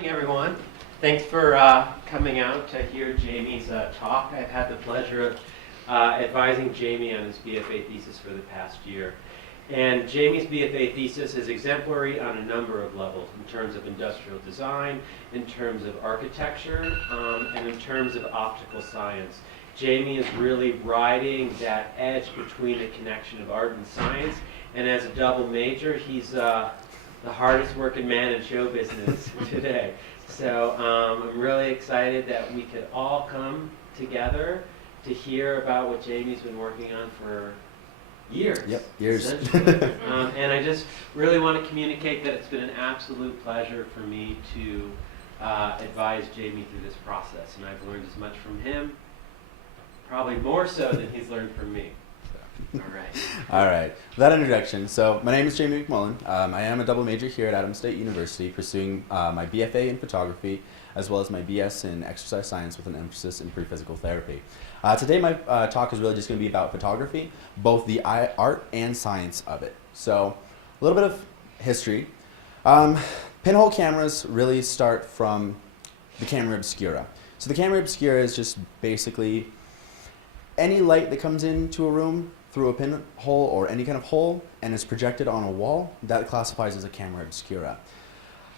morning, everyone. Thanks for coming out to hear Jamie's talk. I've had the pleasure of advising Jamie on his BFA thesis for the past year. And Jamie's BFA thesis is exemplary on a number of levels, in terms of industrial design, in terms of architecture, and in terms of optical science. Jamie is really riding that edge between the connection of art and science, and as a double major, he's the hardest working man in show business today. So I'm really excited that we could all come together to hear about what Jamie's been working on for years. Yep, years. And I just really want to communicate that it's been an absolute pleasure for me to advise Jamie through this process. And I've learned as much from him, probably more so than he's learned from me. All right. All right. With that introduction, so my name is Jamie McMullen. I am a double major here at Adams State University, pursuing my BFA in photography, as well as my BS in exercise science with an emphasis in pre-physical therapy. Today my talk is really just going to be about photography, both the art and science of it. So a little bit of history. Pinhole cameras really start from the camera obscura. So the camera obscura is just basically any light that comes into a room through a pinhole or any kind of hole and is projected on a wall, that classifies as a camera obscura.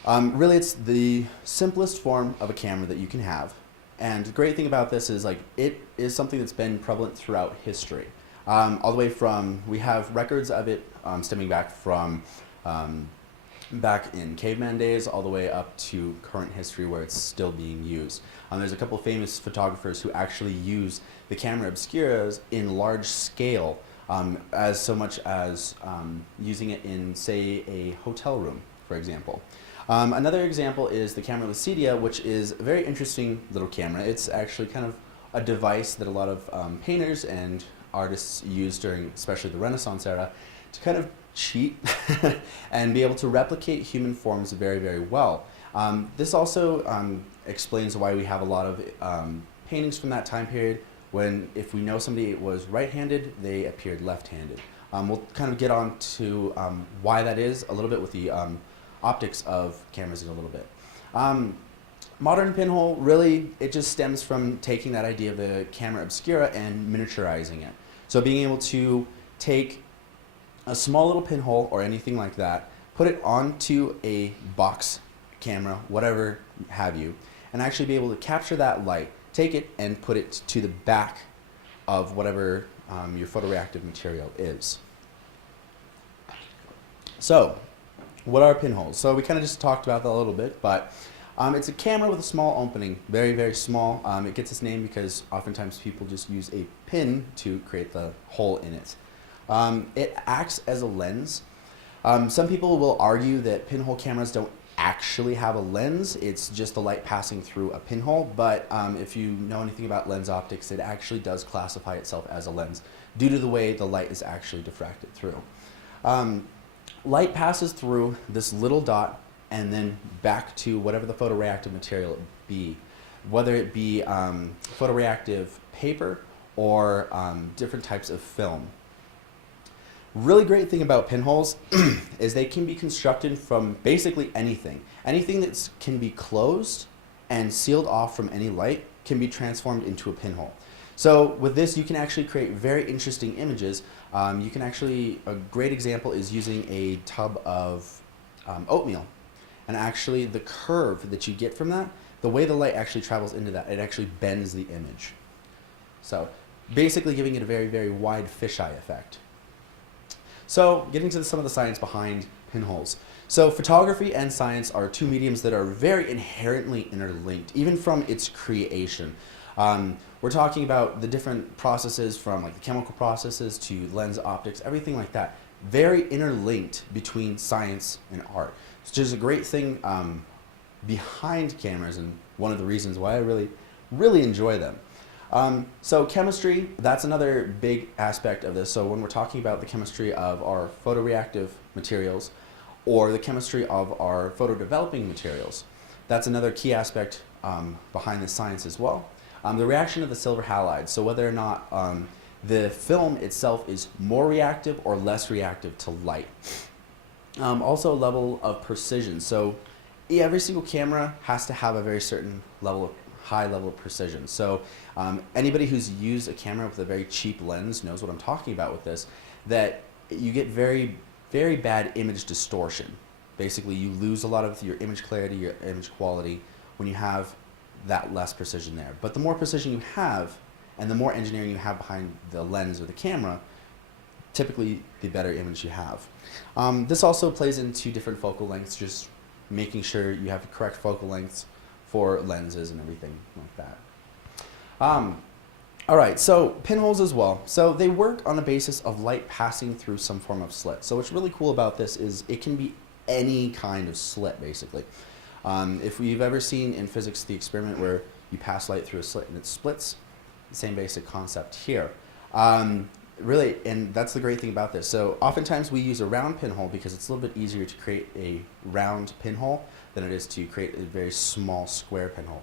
Really, it's the simplest form of a camera that you can have. And the great thing about this is it is something that's been prevalent throughout history. All the way from, we have records of it stemming back from back in caveman days all the way up to current history where it's still being used. There's a couple of famous photographers who actually use the camera obscuras in large scale, as so much as using it in, say, a hotel room, for example. Another example is the camera lucidia, which is a very interesting little camera. It's actually kind of a device that a lot of painters and artists used during, especially the Renaissance era, to kind of cheat and be able to replicate human forms very, very well. This also explains why we have a lot of paintings from that time period when, if we know somebody was right-handed, they appeared left-handed. We'll kind of get on to why that is a little bit with the optics of cameras in a little bit. Modern pinhole, really, it just stems from taking that idea of the camera obscura and miniaturizing it. So being able to take a small little pinhole or anything like that, put it onto a box camera, whatever have you, and actually be able to capture that light, take it and put it to the back of whatever your photoreactive material is. So, what are pinholes? So we kind of just talked about that a little bit, but it's a camera with a small opening, very, very small. It gets its name because oftentimes people just use a pin to create the hole in it. It acts as a lens. Some people will argue that pinhole cameras don't actually have a lens, it's just the light passing through a pinhole, but if you know anything about lens optics, it actually does classify itself as a lens due to the way the light is actually diffracted through. Light passes through this little dot and then back to whatever the photoreactive material be, whether it be photoreactive paper or different types of film. Really great thing about pinholes is they can be constructed from basically anything. Anything that can be closed and sealed off from any light can be transformed into a pinhole. So with this, you can actually create very interesting images. You can actually, a great example is using a tub of oatmeal. And actually the curve that you get from that, the way the light actually travels into that, it actually bends the image. So basically giving it a very, very wide fisheye effect. So getting to some of the science behind pinholes. So photography and science are two mediums that are very inherently interlinked, even from its creation. We're talking about the different processes from like the chemical processes to lens optics, everything like that. Very interlinked between science and art. Which is a great thing behind cameras and one of the reasons why I really, really enjoy them. So chemistry, that's another big aspect of this. So when we're talking about the chemistry of our photoreactive materials or the chemistry of our photodeveloping materials, that's another key aspect behind the science as well. The reaction of the silver halides, so whether or not the film itself is more reactive or less reactive to light. Also a level of precision. So every single camera has to have a very certain high level of precision. So anybody who's used a camera with a very cheap lens knows what I'm talking about with this, that you get very, very bad image distortion. Basically, you lose a lot of your image clarity, your image quality when you have that less precision there. But the more precision you have and the more engineering you have behind the lens or the camera, typically the better image you have. This also plays into different focal lengths, just making sure you have the correct focal lengths for lenses and everything like that. All right, so pinholes as well. So they work on the basis of light passing through some form of slit. So what's really cool about this is it can be any kind of slit, basically. If you've ever seen in physics the experiment where you pass light through a slit and it splits, same basic concept here. Really, and that's the great thing about this. So oftentimes we use a round pinhole because it's a little bit easier to create a round pinhole than it is to create a very small square pinhole.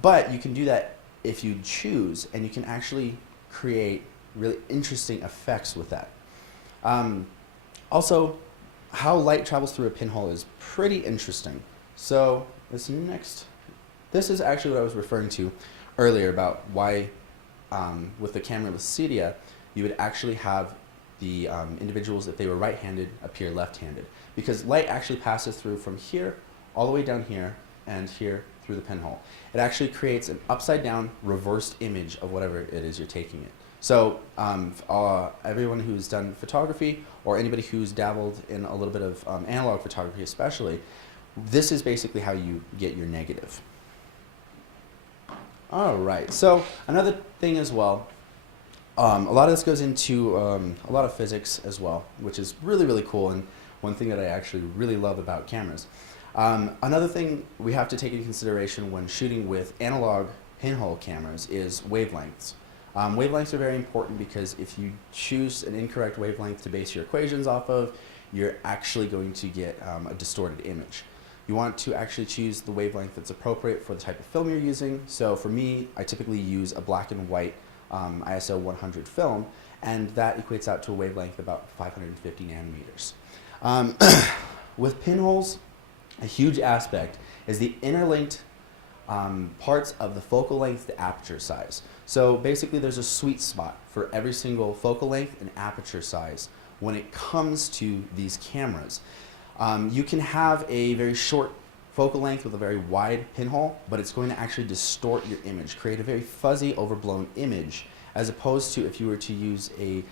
But you can do that if you choose, and you can actually create really interesting effects with that. Also, how light travels through a pinhole is pretty interesting. So this is actually what I was referring to earlier about why with the camera lucidia, you would actually have the individuals, if they were right-handed, appear left-handed. Because light actually passes through from here all the way down here and here through the pinhole. It actually creates an upside-down reversed image of whatever it is you're taking it. So everyone who's done photography or anybody who's dabbled in a little bit of analog photography especially, this is basically how you get your negative. All right, so another thing as well, a lot of this goes into a lot of physics as well, which is really, really cool, and one thing that I actually really love about cameras. Another thing we have to take into consideration when shooting with analog pinhole cameras is wavelengths. Wavelengths are very important because if you choose an incorrect wavelength to base your equations off of, you're actually going to get a distorted image. You want to actually choose the wavelength that's appropriate for the type of film you're using. So for me, I typically use a black and white ISO 100 film, and that equates out to a wavelength of about 550 nanometers. With pinholes, a huge aspect is the interlinked parts of the focal length to aperture size. So basically there's a sweet spot for every single focal length and aperture size when it comes to these cameras. You can have a very short focal length with a very wide pinhole, but it's going to actually distort your image, create a very fuzzy, overblown image, as opposed to if you were to use a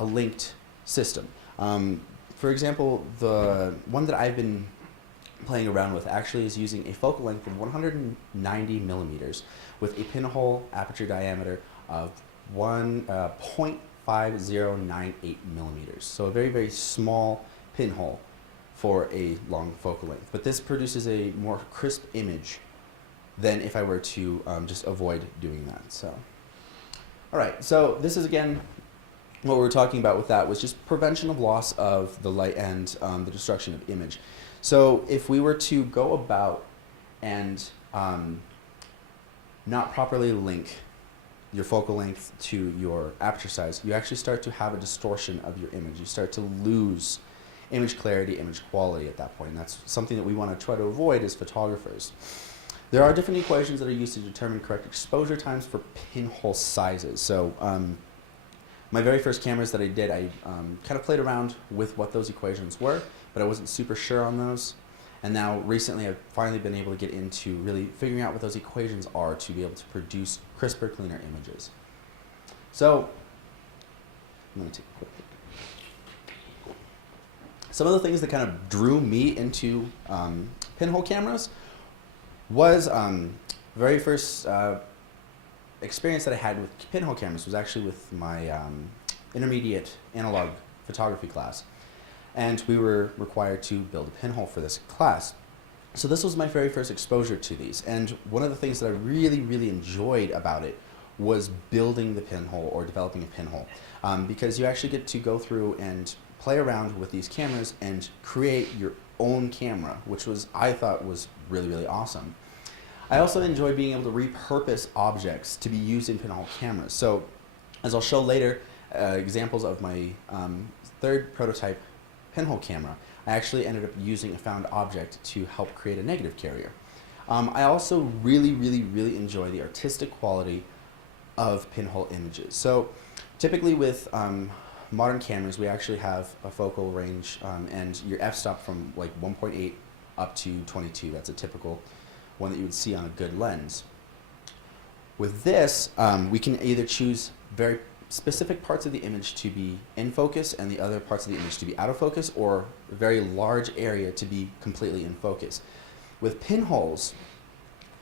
linked system. For example, the one that I've been playing around with actually is using a focal length of 190 millimeters with a pinhole aperture diameter of 0.5098 millimeters. So a very, very small pinhole for a long focal length. But this produces a more crisp image than if I were to just avoid doing that. So, all right, so this is again what we were talking about with that was just prevention of loss of the light and the destruction of image. So if we were to go about and not properly link your focal length to your aperture size, you actually start to have a distortion of your image. You start to lose image clarity, image quality at that point. And that's something that we want to try to avoid as photographers. There are different equations that are used to determine correct exposure times for pinhole sizes. So my very first cameras that I did, I kind of played around with what those equations were, but I wasn't super sure on those. And now recently I've finally been able to get into really figuring out what those equations are to be able to produce crisper, cleaner images. So let me take a quick look. Some of the things that kind of drew me into pinhole cameras was very first experience that I had with pinhole cameras was actually with my intermediate analog photography class. And we were required to build a pinhole for this class. So this was my very first exposure to these. And one of the things that I really, really enjoyed about it was building the pinhole or developing a pinhole. Because you actually get to go through and play around with these cameras and create your own camera, which was, I thought was really, really awesome. I also enjoy being able to repurpose objects to be used in pinhole cameras. So as I'll show later, examples of my third prototype pinhole camera, I actually ended up using a found object to help create a negative carrier. I also really enjoy the artistic quality of pinhole images. So typically with modern cameras, we actually have a focal range and your f-stop from like 1.8 up to 22. That's a typical one that you would see on a good lens. With this, we can either choose very specific parts of the image to be in focus and the other parts of the image to be out of focus, or a very large area to be completely in focus. With pinholes,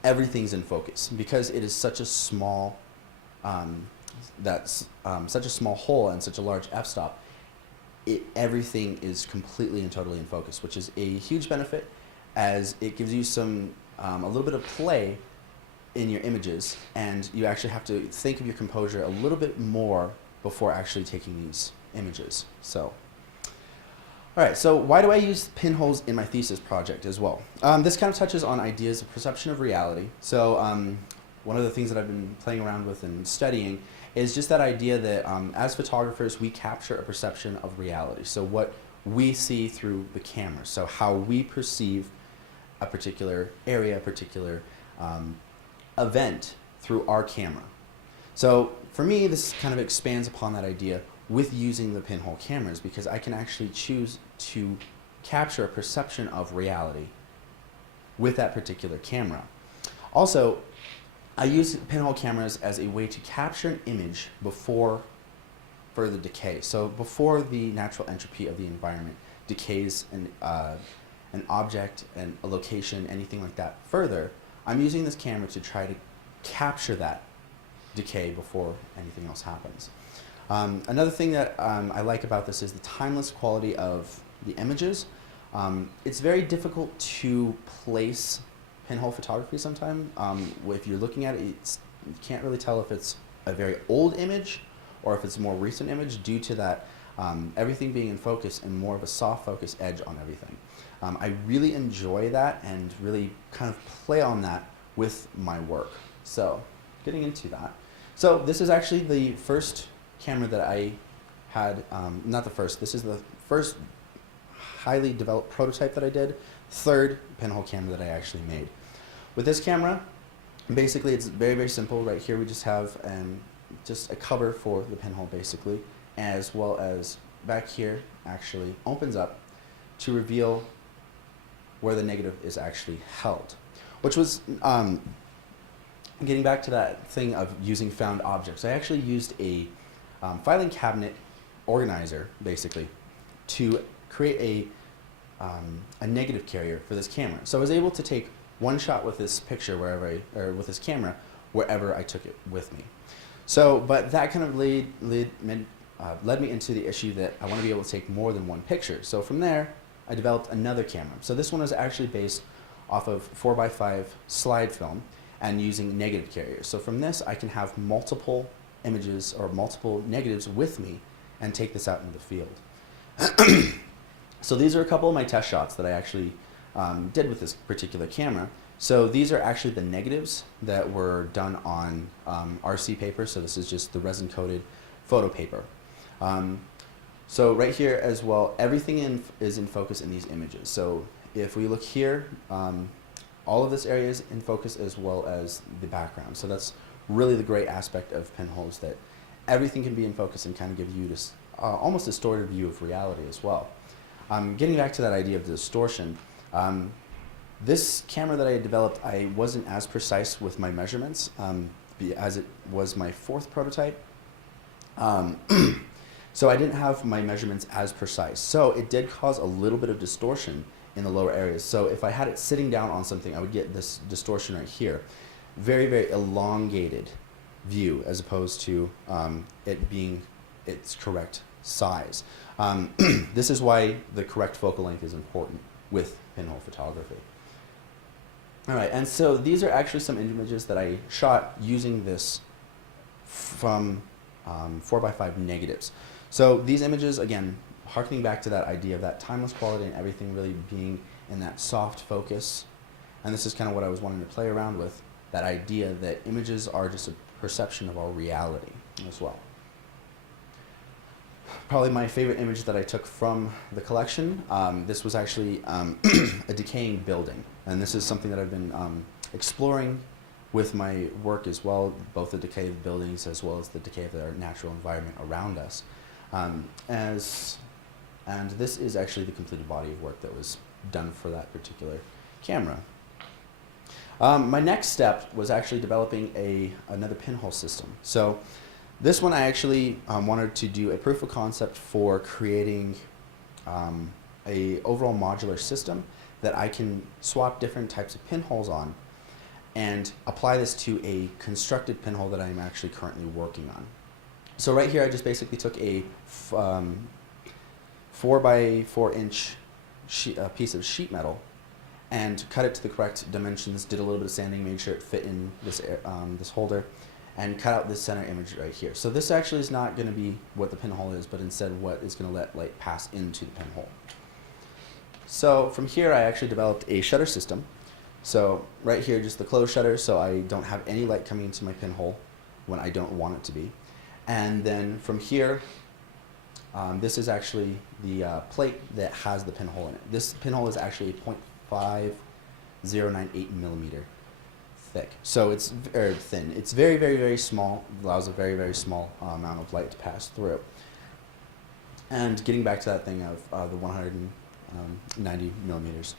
everything's in focus because it is such a small such a small hole and such a large f-stop. Everything is completely and totally in focus, which is a huge benefit, as it gives you some a little bit of play in your images, and you actually have to think of your composure a little bit more before actually taking these images. So, all right, so why do I use pinholes in my thesis project as well? This kind of touches on ideas of perception of reality. So one of the things that I've been playing around with and studying is just that idea that as photographers, we capture a perception of reality. So what we see through the camera, so how we perceive a particular area, a particular event through our camera. So for me, this kind of expands upon that idea with using the pinhole cameras, because I can actually choose to capture a perception of reality with that particular camera. Also, I use pinhole cameras as a way to capture an image before further decay. So before the natural entropy of the environment decays an object and a location, anything like that further, I'm using this camera to try to capture that decay before anything else happens. Another thing that I like about this is the timeless quality of the images. It's very difficult to place pinhole photography sometimes. If you're looking at it, you can't really tell if it's a very old image or if it's a more recent image, due to that everything being in focus and more of a soft focus edge on everything. I really enjoy that and really kind of play on that with my work. So getting into that. So this is actually the first camera that I had, not the first, this is the first highly developed prototype that I did, third pinhole camera that I actually made. With this camera, basically it's very simple. Right here we just have just a cover for the pinhole basically, as well as back here actually opens up to reveal where the negative is actually held, which was getting back to that thing of using found objects. I actually used a filing cabinet organizer basically to create a negative carrier for this camera. So I was able to take one shot with this picture with this camera wherever I took it with me. So, but that kind of led me into the issue that I want to be able to take more than one picture. So from there, I developed another camera. So this one is actually based off of 4x5 slide film and using negative carriers. So from this, I can have multiple images or multiple negatives with me and take this out into the field. So these are a couple of my test shots that I actually did with this particular camera. So these are actually the negatives that were done on RC paper. So this is just the resin coated photo paper. So right here as well, everything is in focus in these images. So if we look here, all of this area is in focus as well as the background. So that's really the great aspect of pinholes, that everything can be in focus and kind of give you this almost distorted view of reality as well. Getting back to that idea of distortion, this camera that I had developed, I wasn't as precise with my measurements as it was my fourth prototype. So I didn't have my measurements as precise. So it did cause a little bit of distortion in the lower areas. So if I had it sitting down on something, I would get this distortion right here. Very elongated view, as opposed to it being its correct size. This is why the correct focal length is important with pinhole photography. All right, and so these are actually some images that I shot using this from 4x5 negatives. So these images, again, harkening back to that idea of that timeless quality and everything really being in that soft focus. And this is kind of what I was wanting to play around with, that idea that images are just a perception of our reality as well. probably my favorite image that I took from the collection. This was actually a decaying building, and this is something that I've been exploring with my work as well, both the decay of buildings as well as the decay of our natural environment around us. And this is actually the completed body of work that was done for that particular camera. My next step was actually developing another pinhole system. So this one I actually wanted to do a proof of concept for creating a overall modular system that I can swap different types of pinholes on and apply this to a constructed pinhole that I'm actually currently working on. So right here I just basically took a 4 by 4 inch piece of sheet metal and cut it to the correct dimensions, did a little bit of sanding, made sure it fit in this, this holder, and cut out this center image right here. So this actually is not going to be what the pinhole is, but instead what is going to let light pass into the pinhole. So from here I actually developed a shutter system. So right here, just the closed shutter, so I don't have any light coming into my pinhole when I don't want it to be. And then from here, this is actually the plate that has the pinhole in it. This pinhole is actually 0.5098 millimeter thick. So it's thin. It's very, very, very small. It allows a very, very small amount of light to pass through. And getting back to that thing of the 190 millimeters.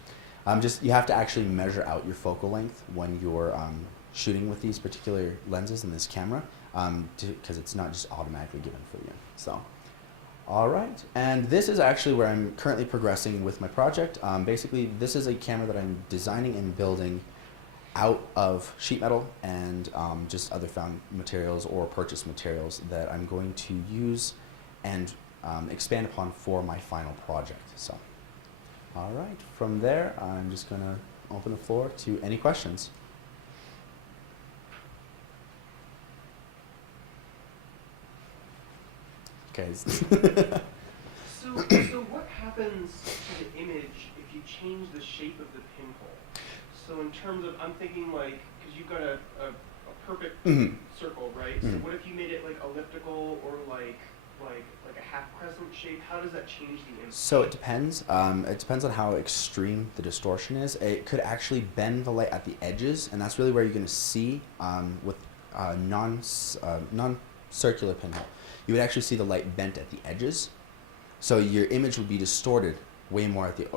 You have to actually measure out your focal length when you're shooting with these particular lenses in this camera, because it's not just automatically given for you. So, all right, and this is actually where I'm currently progressing with my project. Basically, this is a camera that I'm designing and building out of sheet metal and just other found materials or purchased materials that I'm going to use and expand upon for my final project. So. All right, from there, I'm just going to open the floor to any questions. Okay. So what happens to the image if you change the shape of the pinhole? So in terms of, I'm thinking like, because you've got a perfect circle, right? So what if you made it like elliptical or like a half crescent shape? How does that change the image? So it depends. It depends on how extreme the distortion is. It could actually bend the light at the edges, and that's really where you're going to see with non-circular pinhole. You would actually see the light bent at the edges. So your image would be distorted way more at the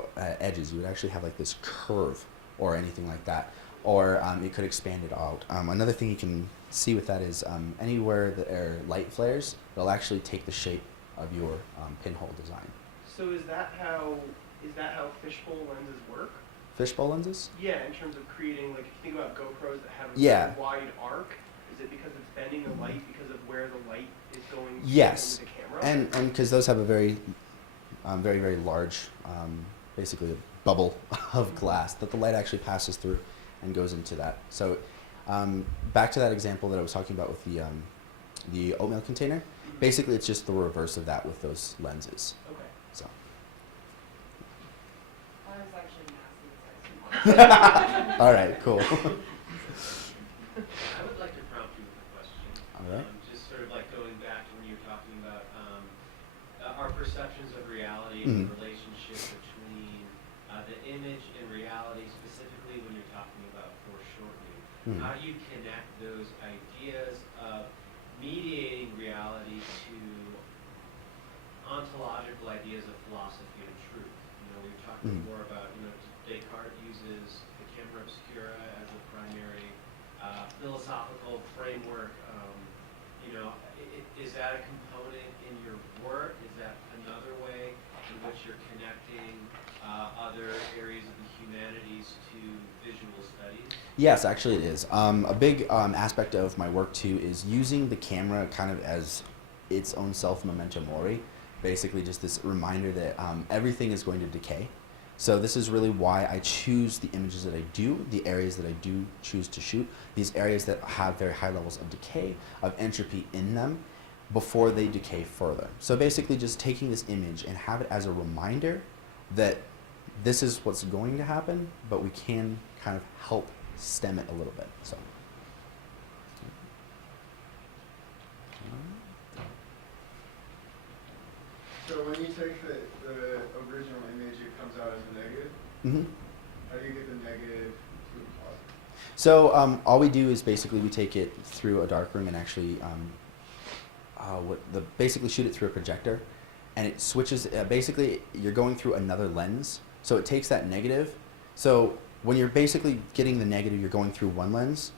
edges. You would actually have like this curve or anything like that. Or it could expand it out. Another thing you can see with that is anywhere there are light flares, it'll actually take the shape of your pinhole design. So is that how fishbowl lenses work? Fishbowl lenses? Yeah, in terms of creating, like if you think about GoPros that have a Yeah. wide arc, is it because it's bending the light because of where the light is going Yes. into the camera? And because those have a very, very, very large, basically a bubble of glass that the light actually passes through and goes into that. So back to that example that I was talking about with the oatmeal container, basically it's just the reverse of that with those lenses. Okay. So. Ours actually massive. All right, cool. I would like to prompt you with a question. All right. Just sort of like going back to when you were talking about our perceptions of reality and the relationship between the image and reality, specifically when you're talking about foreshortening. How do you connect those ideas of mediating reality to ontological ideas of philosophy and truth? You know, we were talking before about, you know, Descartes uses the camera obscura as a primary philosophical framework. You know, is that a component in your work? Is that another way in which you're connecting other areas of the humanities to visual studies? Yes, actually it is. A big aspect of my work too is using the camera kind of as its own self memento mori. Basically just this reminder that everything is going to decay. So this is really why I choose the images that I do, the areas that I do choose to shoot, these areas that have very high levels of decay, of entropy in them, before they decay further. So basically just taking this image and have it as a reminder that this is what's going to happen, but we can kind of help stem it a little bit. So. when you take the original image, it comes out as a negative. Mm-hmm. How do you get the negative to a positive? So all we do is basically we take it through a darkroom and actually basically shoot it through a projector, and it switches. Basically, you're going through another lens, so it takes that negative. So when you're basically getting the negative, you're going through one lens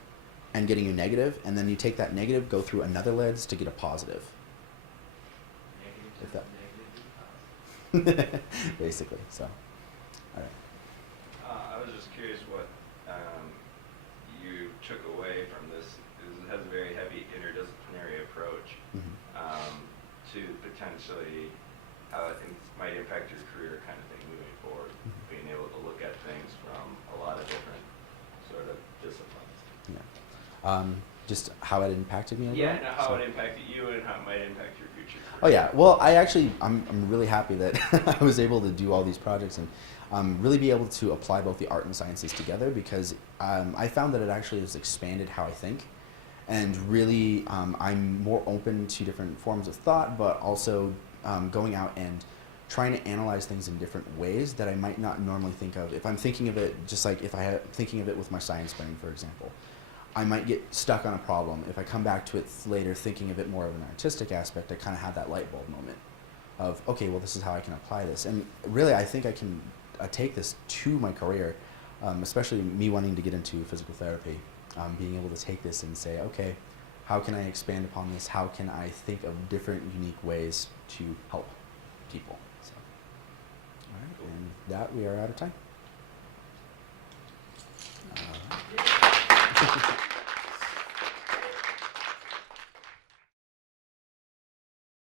and getting your negative, and then you take that negative, go through another lens to get a positive. If that- basically, so. All right. I was just curious what you took away from this. It has a very heavy interdisciplinary approach to potentially how things might impact your career kind of thing moving forward, being able to look at things from a lot of different sort of disciplines. Yeah. Just how it impacted me. Yeah, overall? and how So- it impacted you and how it might impact your future career. Oh yeah. Well, I'm really happy that I was able to do all these projects and really be able to apply both the art and sciences together, because I found that it actually has expanded how I think, and really I'm more open to different forms of thought, but also going out and trying to analyze things in different ways that I might not normally think of. If I'm thinking of it, just like if thinking of it with my science brain, for example, I might get stuck on a problem. If I come back to it later thinking of it more of an artistic aspect, I kind of have that light bulb moment of, okay, well, this is how I can apply this. And really, I think I can take this to my career, especially me wanting to get into physical therapy, being able to take this and say, okay, how can I expand upon this? How can I think of different, unique ways to help people? So, all right, and that we are out of time.